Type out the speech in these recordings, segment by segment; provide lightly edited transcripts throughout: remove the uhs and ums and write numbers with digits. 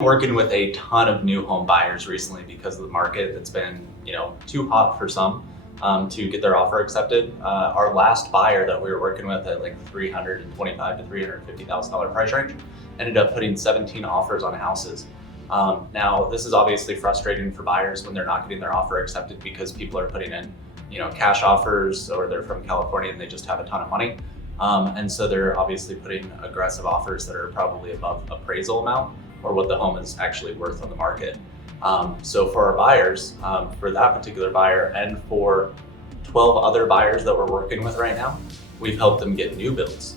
Working with a ton of new home buyers recently because of the market that's been, too hot for some to get their offer accepted. Our last buyer that we were working with at like $325,000 to $350,000 price range ended up putting 17 offers on houses. Now, this is obviously frustrating for buyers when they're not getting their offer accepted because people are putting in, cash offers, or they're from California and they just have a ton of money. And so they're obviously putting aggressive offers that are probably above appraisal amount or what the home is actually worth on the market. So for our buyers, for that particular buyer and for 12 other buyers that we're working with right now, we've helped them get new builds.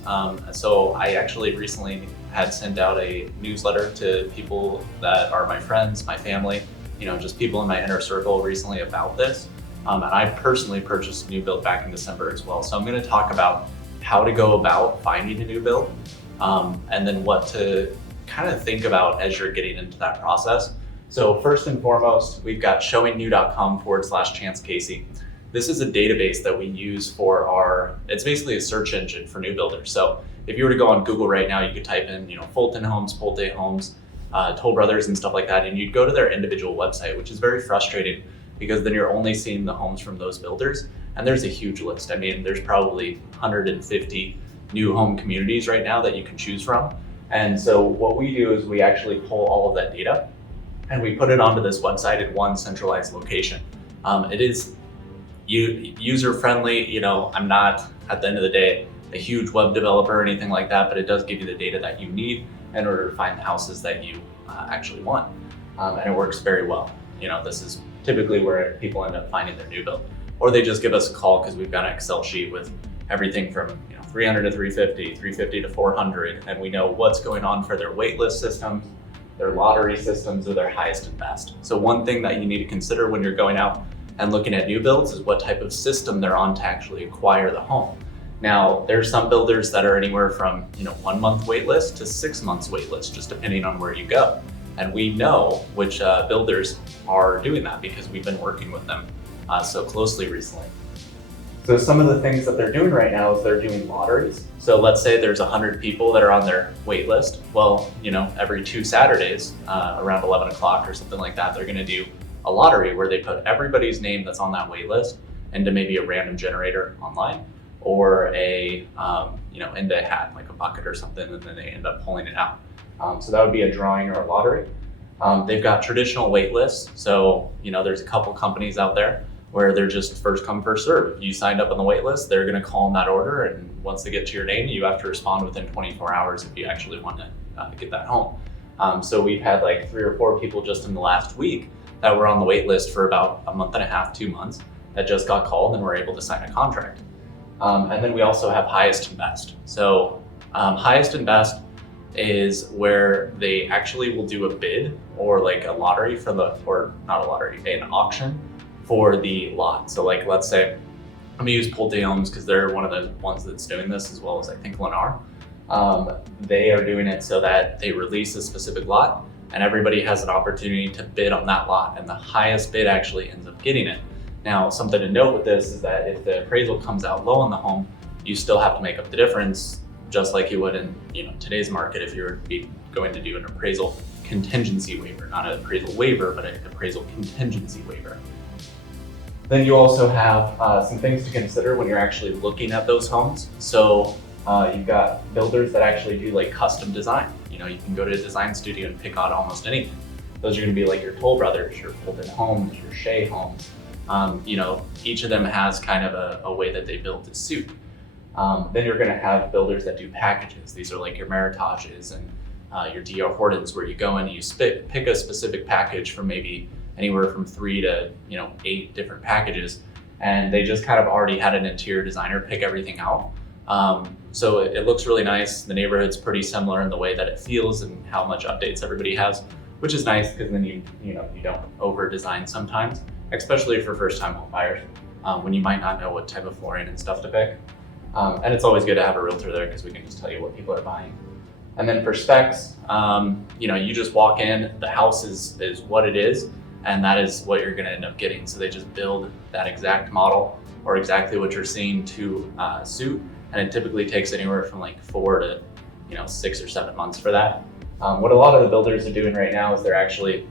So I actually recently had sent out a newsletter to people that are my friends, my family, just people in my inner circle recently about this. And I personally purchased a new build back in December as well. So I'm gonna talk about how to go about finding a new build, and then what to kind of think about as you're getting into that process. So first and foremost, we've got ShowingNew.com/Chance Casey. This is a database that we use for it's basically a search engine for new builders. So if you were to go on Google right now, you could type in, Fulton Homes, Pulte Homes, Toll Brothers and stuff like that, and you'd go to their individual website, which is very frustrating because then you're only seeing the homes from those builders. And there's a huge list. I mean, there's probably 150 new home communities right now that you can choose from. And so what we do is we actually pull all of that data and we put it onto this website in one centralized location. It is user-friendly. I'm not, at the end of the day, a huge web developer or anything like that, but it does give you the data that you need in order to find the houses that you actually want. And it works very well. This is typically where people end up finding their new build. Or they just give us a call because we've got an Excel sheet with everything from 300 to 350, 350 to 400, and we know what's going on for their waitlist systems, their lottery systems, or their highest and best. So one thing that you need to consider when you're going out and looking at new builds is what type of system they're on to actually acquire the home. Now, there's some builders that are anywhere from 1 month waitlist to 6 months waitlist, just depending on where you go. And we know which builders are doing that because we've been working with them so closely recently. So some of the things that they're doing right now is they're doing lotteries. So let's say there's 100 people that are on their wait list. Well, every 2 Saturdays around 11 o'clock or something like that, they're gonna do a lottery where they put everybody's name that's on that wait list into maybe a random generator online or into a hat, like a bucket or something, and then they end up pulling it out. So that would be a drawing or a lottery. They've got traditional wait lists. So, there's a couple companies out there where they're just first come, first serve. If you signed up on the wait list, they're gonna call in that order, and once they get to your name, you have to respond within 24 hours if you actually want to get that home. So we've had like 3 or 4 people just in the last week that were on the wait list for about a month and a half, 2 months, that just got called and were able to sign a contract. And then we also have highest and best. So highest and best is where they actually will do a bid or like a lottery or not a lottery, an auction for the lot. So like, let's say, I'm gonna use Pulte Homes because they're one of the ones that's doing this, as well as I think Lennar. They are doing it so that they release a specific lot and everybody has an opportunity to bid on that lot, and the highest bid actually ends up getting it. Now, something to note with this is that if the appraisal comes out low on the home, you still have to make up the difference, just like you would in today's market if you were going to do an appraisal contingency waiver, not an appraisal waiver, but an appraisal contingency waiver. Then you also have some things to consider when you're actually looking at those homes. So you've got builders that actually do like custom design. You can go to a design studio and pick out almost anything. Those are gonna be like your Toll Brothers, your Fulton Homes, your Shea Homes. Each of them has kind of a way that they build to suit. Then you're gonna have builders that do packages. These are like your Meritages and your D.R. Hortons, where you go in and you pick a specific package from maybe anywhere from 3 to 8 different packages, and they just kind of already had an interior designer pick everything out. So it looks really nice. The neighborhood's pretty similar in the way that it feels and how much updates everybody has, which is nice because then you don't over design sometimes, especially for first time home buyers, when you might not know what type of flooring and stuff to pick. And it's always good to have a realtor there because we can just tell you what people are buying. And then for specs, you just walk in, the house is what it is, and that is what you're gonna end up getting. So they just build that exact model or exactly what you're seeing to suit. And it typically takes anywhere from like 4 to 6 or 7 months for that. What a lot of the builders are doing right now is they're actually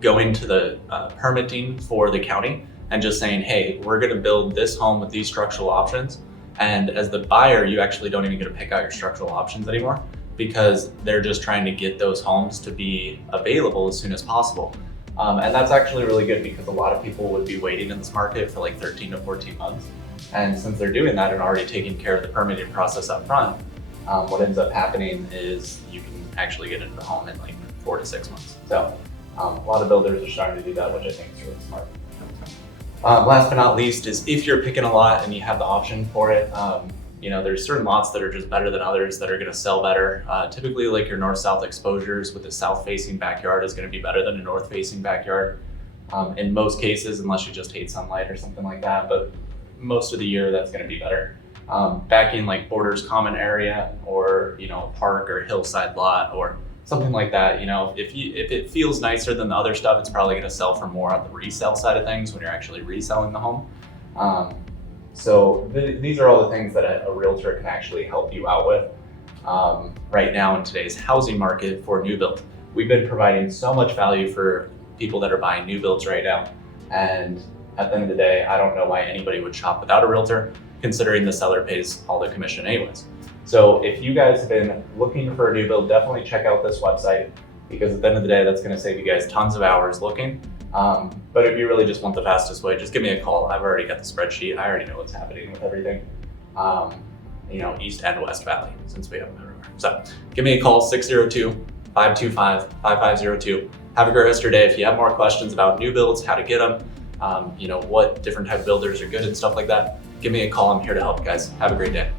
going to the permitting for the county and just saying, hey, we're gonna build this home with these structural options. And as the buyer, you actually don't even get to pick out your structural options anymore, because they're just trying to get those homes to be available as soon as possible. And that's actually really good, because a lot of people would be waiting in this market for like 13 to 14 months. And since they're doing that and already taking care of the permitting process up front, what ends up happening is you can actually get into the home in like 4 to 6 months. So a lot of builders are starting to do that, which I think is really smart. Last but not least is, if you're picking a lot and you have the option for it, there's certain lots that are just better than others that are going to sell better. Typically, like your north-south exposures with a south-facing backyard is going to be better than a north-facing backyard. In most cases, unless you just hate sunlight or something like that, but most of the year that's going to be better. Backing like borders common area, or a park or hillside lot or something like that, if it feels nicer than the other stuff, it's probably going to sell for more on the resale side of things when you're actually reselling the home. So these are all the things that a realtor can actually help you out with right now in today's housing market for new build. We've been providing so much value for people that are buying new builds right now, and at the end of the day, I don't know why anybody would shop without a realtor, considering the seller pays all the commission anyways. So if you guys have been looking for a new build, definitely check out this website, because at the end of the day, that's going to save you guys tons of hours looking. But if you really just want the fastest way, just give me a call. I've already got the spreadsheet. I already know what's happening with everything, East and West Valley, since we have them everywhere. So give me a call, 602-525-5502. Have a great rest of your day. If you have more questions about new builds, how to get them, what different type of builders are good and stuff like that, give me a call. I'm here to help, guys. Have a great day.